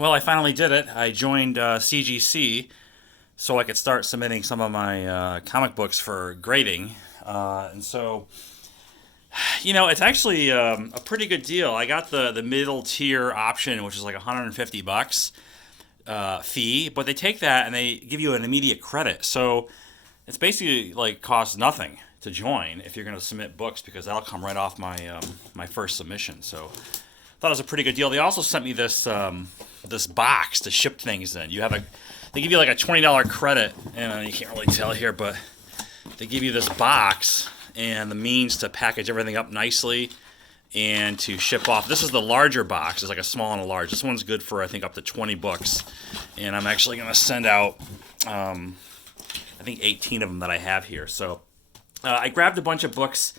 Well, I finally did it. I joined CGC so I could start submitting some of my comic books for grading. It's actually a pretty good deal. I got the middle tier option, which is like $150 fee, but they take that and they give you an immediate credit. So it's basically like costs nothing to join if you're going to submit books because that'll come right off my first submission. So I thought it was a pretty good deal. They also sent me this box to ship things in. They give you like a $20 credit, and you can't really tell here, but they give you this box and the means to package everything up nicely and to ship off. This is the larger box. It's like a small and a large. This one's good for I think up to 20 books, and I'm actually going to send out I think 18 of them that I have here. So I grabbed a bunch of books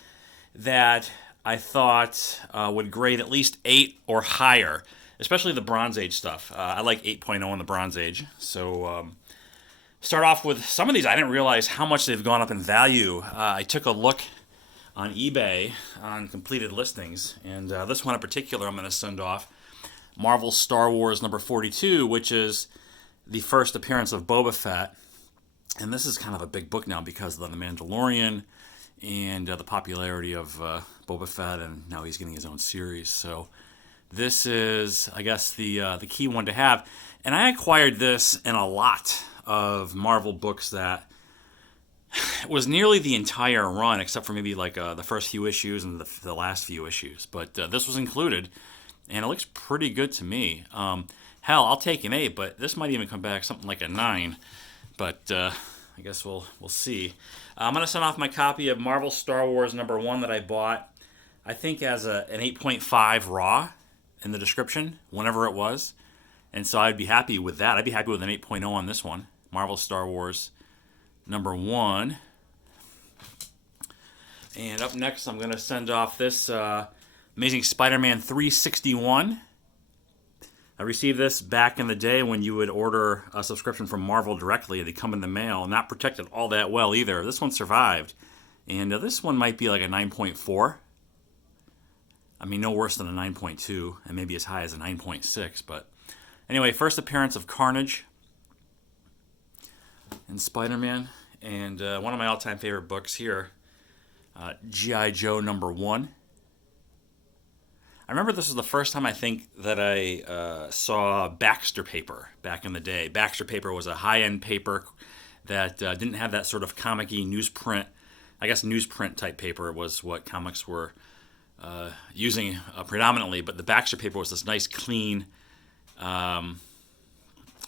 that I thought would grade at least 8 or higher, especially the Bronze Age stuff. I like 8.0 in the Bronze Age. So start off with some of these. I didn't realize how much they've gone up in value. I took a look on eBay on completed listings, and this one in particular I'm going to send off. Marvel Star Wars number 42, which is the first appearance of Boba Fett. And this is kind of a big book now because of The Mandalorian and the popularity of Boba Fett, and now he's getting his own series. So this is, I guess, the key one to have. And I acquired this in a lot of Marvel books that was nearly the entire run, except for maybe like the first few issues and the last few issues. But this was included, and it looks pretty good to me. Hell, I'll take an 8, but this might even come back something like a 9. But I guess we'll see. I'm going to send off my copy of Marvel Star Wars number 1 that I bought, I think as an 8.5 raw in the description, whenever it was. And so I'd be happy with that. I'd be happy with an 8.0 on this one. Marvel Star Wars number 1. And up next, I'm going to send off this Amazing Spider-Man 361. I received this back in the day when you would order a subscription from Marvel directly. They'd come in the mail, not protected all that well either. This one survived. And this one might be like a 9.4. I mean, no worse than a 9.2, and maybe as high as a 9.6. But anyway, first appearance of Carnage in Spider-Man. And one of my all-time favorite books here, G.I. Joe number 1. I remember this was the first time I think that I saw Baxter paper back in the day. Baxter paper was a high-end paper that didn't have that sort of comic-y newsprint. I guess newsprint type paper was what comics were using predominantly, but the Baxter paper was this nice, clean, I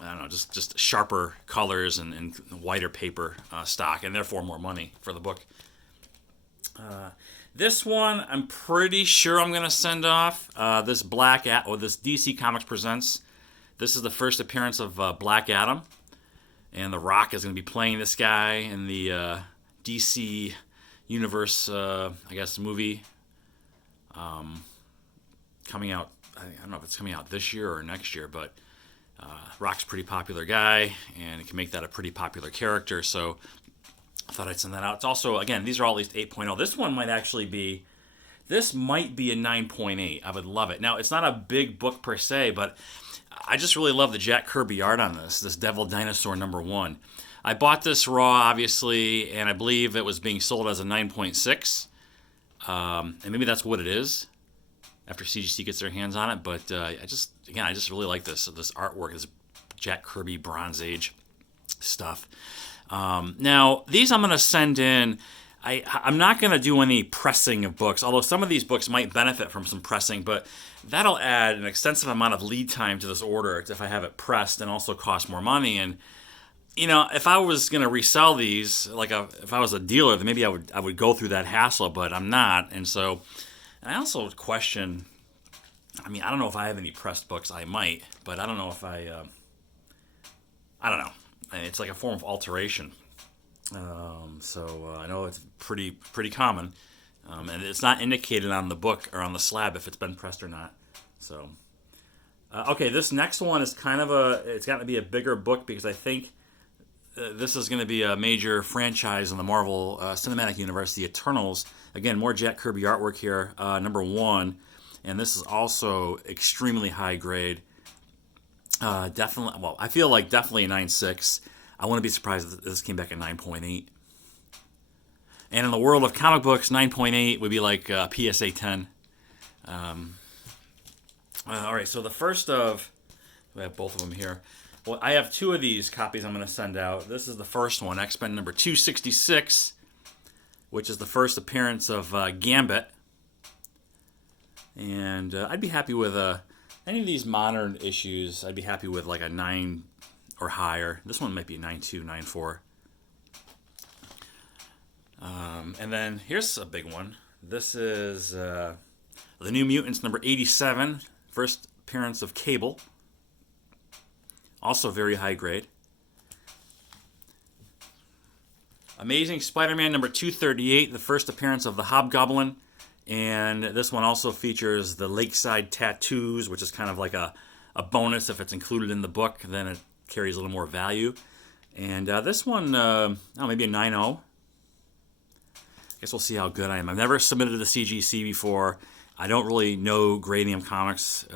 don't know, just sharper colors and whiter paper stock, and therefore more money for the book. This one, I'm pretty sure I'm going to send off. This DC Comics Presents. This is the first appearance of Black Adam. And The Rock is going to be playing this guy in the DC Universe, I guess, movie. Coming out, I don't know if it's coming out this year or next year, but Rock's a pretty popular guy, and it can make that a pretty popular character, so I thought I'd send that out. It's also, again, these are all at least 8.0. This one might be a 9.8. I would love it. Now, it's not a big book per se, but I just really love the Jack Kirby art on this Devil Dinosaur number 1. I bought this raw, obviously, and I believe it was being sold as a 9.6. And maybe that's what it is after CGC gets their hands on it. But I just really like this artwork, this Jack Kirby Bronze Age stuff. Now, these I'm going to send in. I'm not going to do any pressing of books, although some of these books might benefit from some pressing, but that'll add an extensive amount of lead time to this order if I have it pressed, and also cost more money. And, if I was going to resell these, if I was a dealer, then maybe I would go through that hassle, but I'm not. And I also question, I don't know if I have any pressed books. I might, but I don't know if I don't know. It's like a form of alteration. So I know it's pretty common. And it's not indicated on the book or on the slab if it's been pressed or not. So, okay, this next one is it's got to be a bigger book because I think this is going to be a major franchise in the Marvel Cinematic Universe, the Eternals. Again, more Jack Kirby artwork here, number 1. And this is also extremely high grade. Definitely. Well, I feel like definitely a 9.6. I wouldn't be surprised if this came back at 9.8. And in the world of comic books, 9.8 would be like PSA 10. All right, so the first of, I have both of them here. Well, I have two of these copies I'm going to send out. This is the first one, X-Men number 266, which is the first appearance of Gambit. And I'd be happy with any of these modern issues. I'd be happy with like a 9 or higher. This one might be a 9.2, 9.4. And then here's a big one. This is the New Mutants number 87, first appearance of Cable. Also very high grade. Amazing Spider-Man number 238, the first appearance of the Hobgoblin. And this one also features the Lakeside tattoos, which is kind of like a bonus. If it's included in the book, then it carries a little more value. And this one, maybe a 9.0. I guess we'll see how good I am. I've never submitted to the CGC before. I don't really know grading of comics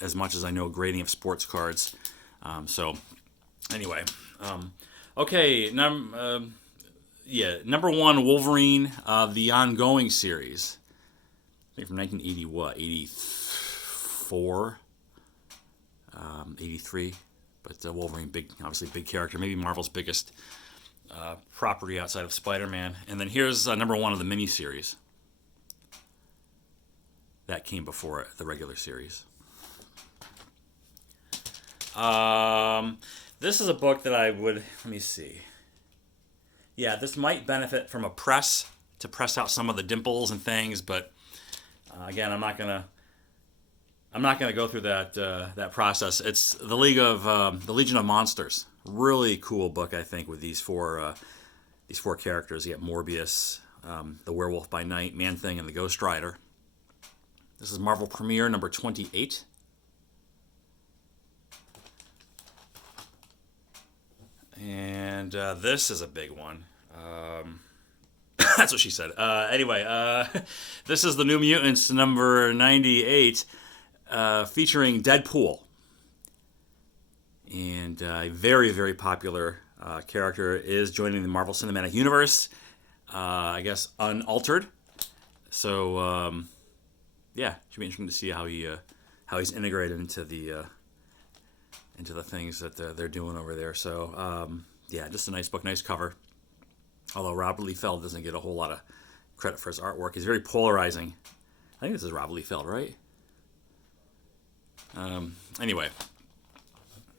as much as I know grading of sports cards. So, anyway. Okay, number one, Wolverine, the ongoing series. I think from 1980, what? 84? 83. But Wolverine, obviously big character. Maybe Marvel's biggest property outside of Spider-Man. And then here's number one of the miniseries. That came before the regular series. This is a book that I would, let me see. Yeah, this might benefit from a press to press out some of the dimples and things, but again, I'm not gonna go through that process. It's the Legion of Monsters. Really cool book, I think, with these four characters. You get Morbius, the Werewolf by Night, Man-Thing, and the Ghost Rider. This is Marvel Premiere number 28. And this is a big one. That's what she said. Anyway, this is the New Mutants number 98, featuring Deadpool. And a very, very popular character is joining the Marvel Cinematic Universe. I guess unaltered. So, yeah, should be interesting to see how he's integrated into the things that they're doing over there. So, yeah, just a nice book, nice cover. Although Robert Lee Feld doesn't get a whole lot of credit for his artwork. He's very polarizing. I think this is Robert Lee Feld, right? Anyway,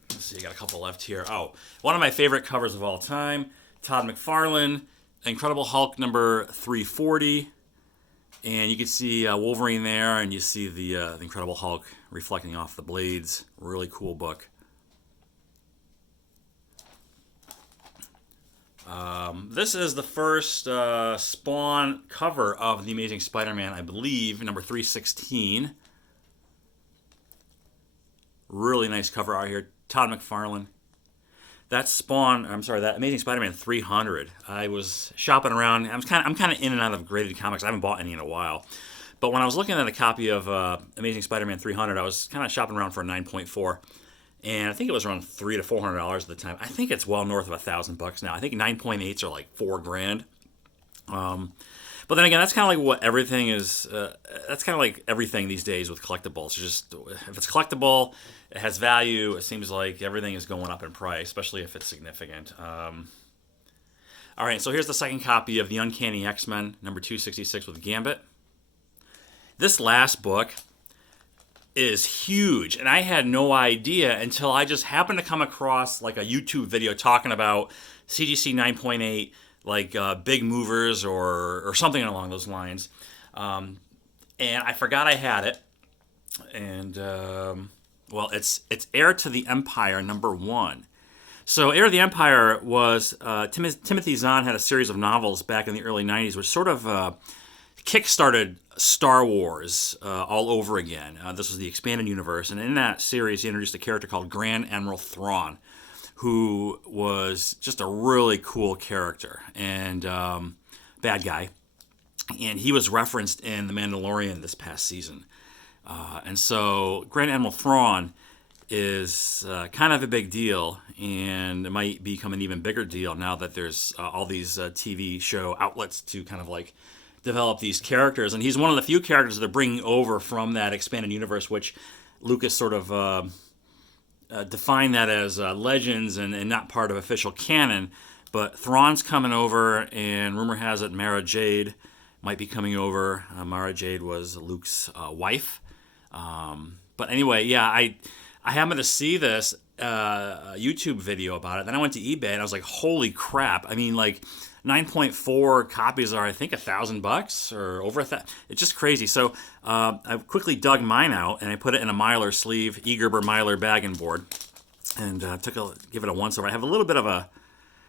let's see, I got a couple left here. Oh, one of my favorite covers of all time, Todd McFarlane, Incredible Hulk number 340. And you can see Wolverine there, and you see the Incredible Hulk reflecting off the blades. Really cool book. This is the first Spawn cover of The Amazing Spider-Man, I believe, number 316. Really nice cover art here. Todd McFarlane. That Amazing Spider-Man 300. I was shopping around. I'm kind of in and out of graded comics. I haven't bought any in a while. But when I was looking at a copy of Amazing Spider-Man 300, I was kind of shopping around for a 9.4. And I think it was around $300 to $400 at the time. I think it's well north of $1,000 now. I think 9.8s are like $4,000. But then again, that's kind of like what everything is. That's kind of like everything these days with collectibles. Just if it's collectible, it has value. It seems like everything is going up in price, especially if it's significant. All right, so here's the second copy of the Uncanny X-Men, number 266 with Gambit. This last book is huge, and I had no idea until I just happened to come across like a YouTube video talking about CGC 9.8, like big movers or something along those lines. And I forgot I had it. And it's Heir to the Empire number 1. So Heir to the Empire was Timothy Zahn had a series of novels back in the early 90s, which sort of kick-started Star Wars all over again. This was the expanded universe, and in that series, he introduced a character called Grand Admiral Thrawn, who was just a really cool character and bad guy. And he was referenced in The Mandalorian this past season. And so Grand Admiral Thrawn is kind of a big deal, and it might become an even bigger deal now that there's all these TV show outlets to kind of like develop these characters. And he's one of the few characters that they're bringing over from that expanded universe, which Lucas sort of defined that as legends and not part of official canon. But Thrawn's coming over, and rumor has it Mara Jade might be coming over. Mara Jade was Luke's wife. But anyway, yeah, I happened to see this YouTube video about it. Then I went to eBay and I was like, holy crap. I mean, like 9.4 copies are, I think, $1,000 or over $1,000. It's just crazy. So I quickly dug mine out and I put it in a Mylar sleeve, E. Gerber Mylar bagging board, and give it a once over. I have a little bit of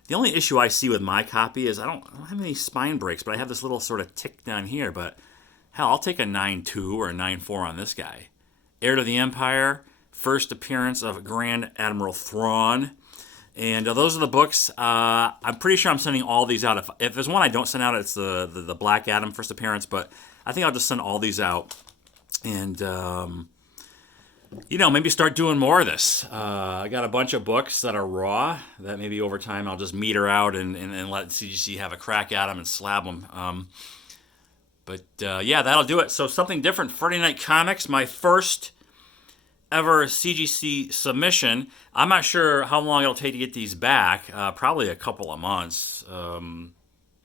the only issue I see with my copy is I don't have any spine breaks, but I have this little sort of tick down here. But hell, I'll take a 9.2 or a 9.4 on this guy. Heir to the Empire, first appearance of Grand Admiral Thrawn. And those are the books. I'm pretty sure I'm sending all these out. If there's one I don't send out, it's the Black Adam first appearance. But I think I'll just send all these out. And, maybe start doing more of this. I got a bunch of books that are raw that maybe over time I'll just meter out and let CGC have a crack at them and slab them. But that'll do it. So something different. Friday Night Comics, my first ever CGC submission. I'm not sure how long it'll take to get these back. Probably a couple of months. And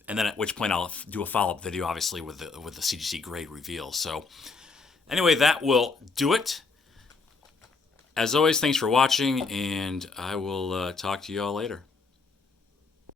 then at which point I'll do a follow-up video, obviously, with the CGC grade reveal. So anyway, that will do it. As always, thanks for watching, and I will talk to you all later.